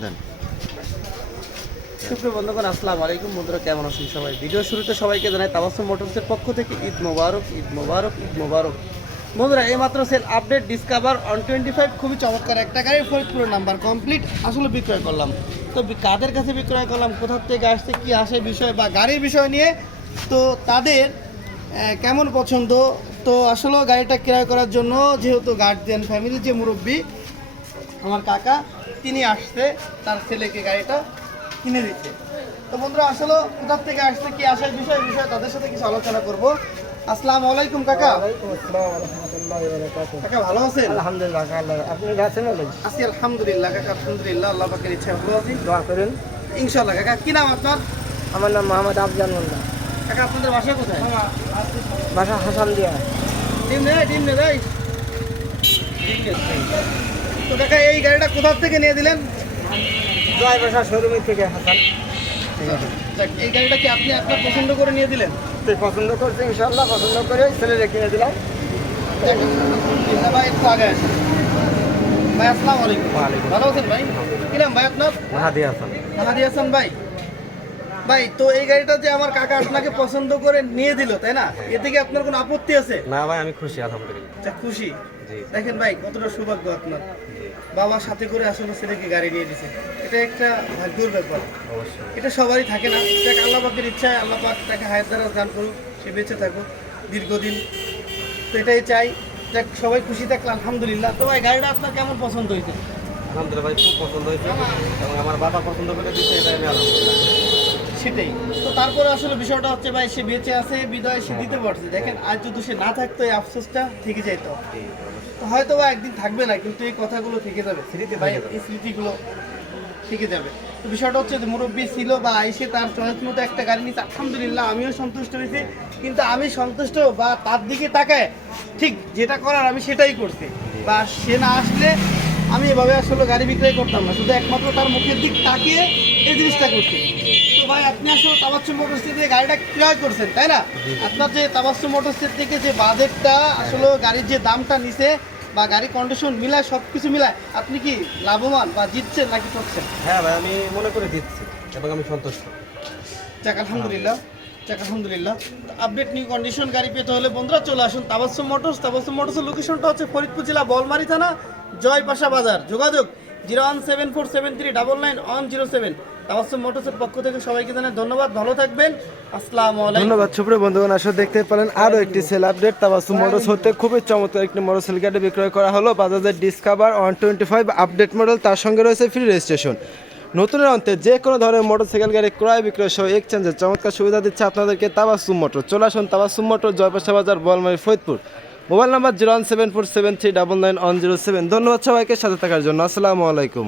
দেন। সুপ্রিয় বন্ধুগণ, আসসালামু আলাইকুম। বন্ধুরা কেমন আছেন সবাই? ভিডিও শুরুতে সবাইকে জানাই তাবাসসুম মোটরসের পক্ষ থেকে ঈদ মোবারক, ঈদ মোবারক, ঈদ মোবারক। বন্ধুরা এইমাত্র সেল আপডেট ডিসকভার 125 খুবই চমৎকার একটা গাড়ি, ফরিদপুরের নাম্বার কমপ্লিট আসলে বিক্রয় করলাম। তো কাদের কাছে বিক্রয় করলাম, কোথা থেকে আসছে, কি আসে বিষয় বা গাড়ির বিষয় নিয়ে, তো তাদের কেমন পছন্দ, তো আসলে গাড়িটা ক্রয় করার জন্য যেহেতু গার্জিয়ান ফ্যামিলির যে মুরব্বী আমার কাকা, তিনি আসছে তার ছেলেকে গাড়িটা কিনে দিচ্ছে। তো বন্ধুরা আসলে কোথার থেকে আসছে, কি আসার বিষয় তাদের সাথে কিছু আলোচনা করব। আসসালামু আলাইকুম কাকা। কাকা ভালো আছেন? আলহামদুলিল্লাহ। আপনি আছেন? আছি আলহামদুলিল্লাহ কাকা, আলহামদুলিল্লাহ, আল্লাহ পাকের ইচ্ছা ভালো আছি, দোয়া করেন ইনশাআল্লাহ। কাকা কি নাম আপনার? আমার নাম মোহাম্মদ আফজাল মোল্লা। কাকা আপনাদের বাসা কোথায়? বাসা হাসান দিয়া। ডিম নে ভাই। তো কাকা এই গাড়িটা কোথার থেকে নিয়ে দিলেন? জয় বাসা শোরুম থেকে হাসান। যাক, এই গাড়িটা কি আপনি আপনার পছন্দ করে নিয়ে দিলেন? তুই পছন্দ করছে, ইনশাল্লাহ পছন্দ করে ছেলেরে কিনে দিলাম। ভাই একটু আগে আসেন। ভাই আসসালামু আলাইকুম। ভালো আছেন ভাই? কি নাম ভাই আপনার? মাহাদি হাসান। মাহাদি হাসান ভাই। ভাই তো এই গাড়িটা যে আমার কাকা আপনাকে পছন্দ করে নিয়ে দিল, তাই না? এতে কি আপনার কোনো আপত্তি আছে? না ভাই, আমি খুশি আলহামদুলিল্লাহ। আচ্ছা, খুশি। জি। দেখেন ভাই কতটা সৌভাগ্য আপনার, বাবার সাথে করে আসলে ছেলেকে গাড়ি নিয়ে দিছে, এটা একটা ভাগ্যের ব্যাপার। অবশ্যই। এটা সবারই থাকে না। যাক, আল্লাহ পাকের ইচ্ছায় আল্লাহ পাক তাকে হায়াত দ্বারা দান করুক, সে বেঁচে থাকুক দীর্ঘদিন, তো এটাই চাই। যাক, সবাই খুশি থাকলে আলহামদুলিল্লাহ। তো ভাই গাড়িটা আপনার কেমন পছন্দ হয়েছে? আলহামদুলিল্লাহ ভাই, খুব পছন্দ হয়েছে এবং আমার বাবা পছন্দ করে দিচ্ছে, এটাই আমি আলহামদুলিল্লাহ। সেটাই তো। তারপরে আসলে বিষয়টা হচ্ছে ভাই, সে বেঁচে আছে বিদায় সে দিতে পারছে। দেখেন আজ যদি সে না থাকতো এই আফসোসটা থেকে যেত। তো হয়তো বা একদিন থাকবে না, কিন্তু এই কথাগুলো থেকে যাবে স্মৃতি ভাই, এই স্মৃতিগুলো থেকে যাবে। তো বিষয়টা হচ্ছে যে মুরব্বী ছিল বা এসে তার চয়েস মতো একটা গাড়ি নিচ্ছে, আলহামদুলিল্লাহ আমিও সন্তুষ্ট হয়েছি। কিন্তু আমি সন্তুষ্ট বা তার দিকে তাকায় ঠিক যেটা করার আমি সেটাই করছি, বা সে না আসলে আমি এভাবে আসলে গাড়ি বিক্রয় করতাম না, শুধু একমাত্র তার মুখের দিক তাকিয়ে এই জিনিসটা করছি। তো ভাই আপনি আসলে তাবাসসুম মোটরস থেকে গাড়িটা ক্রয় করছেন, তাই না? আপনার যে তাবাসসুম মোটরস থেকে যে বাজেটটা আসলে গাড়ির যে দামটা নিছে বা গাড়ি কন্ডিশন মিলায়, সব কিছু মিলায় আপনি কি লাভবান বা জিতছেন নাকি ঠকছেন? হ্যাঁ ভাই, আমি মনে করে দিচ্ছি এবং আমি সন্তুষ্ট। যাক আলহামদুলিল্লাহ, যাক আলহামদুলিল্লাহ। আপডেট নিউ কন্ডিশন গাড়ি পেতে হলে বন্ধুরা চলে আসুন তাবাসসুম মোটরস। তাবাসসুম মোটরসের লোকেশনটা হচ্ছে ফরিদপুর জেলা বলমারী থানা, জয়পাশা বাজার। যোগাযোগ 01747399107। তাবাসসুম মোটরসের পক্ষ থেকে সবাইকে জানাই ধন্যবাদ, ভালো থাকবেন, আসসালামু আলাইকুম। ধন্যবাদ। সুপ্রিয় বন্ধুগণ, আসলে দেখতে পেলেন আরও একটি সেল আপডেট। তাবাসসুম মোটরস হতে খুবই চমৎকার একটি মোটরসাইকেল গাড়ি বিক্রয় করা হলো, বাজাজের ডিসকভার 125 আপডেট মডেল। তার সঙ্গে রয়েছে ফ্রি রেজিস্ট্রেশন। নতুনের অন্তে যে কোনো ধরনের মোটরসাইকেল গাড়ি ক্রয় বিক্রয় সহ এক্সচেঞ্জের চমৎকার সুবিধা দিচ্ছে আপনাদেরকে তাবাসসুম মোটর। চলে আসুন তাবাসসুম মোটর, জয়পাশা বাজার, বলমারী, ফরিদপুর। Mobile number 01747399107। ধন্যবাদ সবাইকে সাথে থাকার জন্য। আসসালামু আলাইকুম।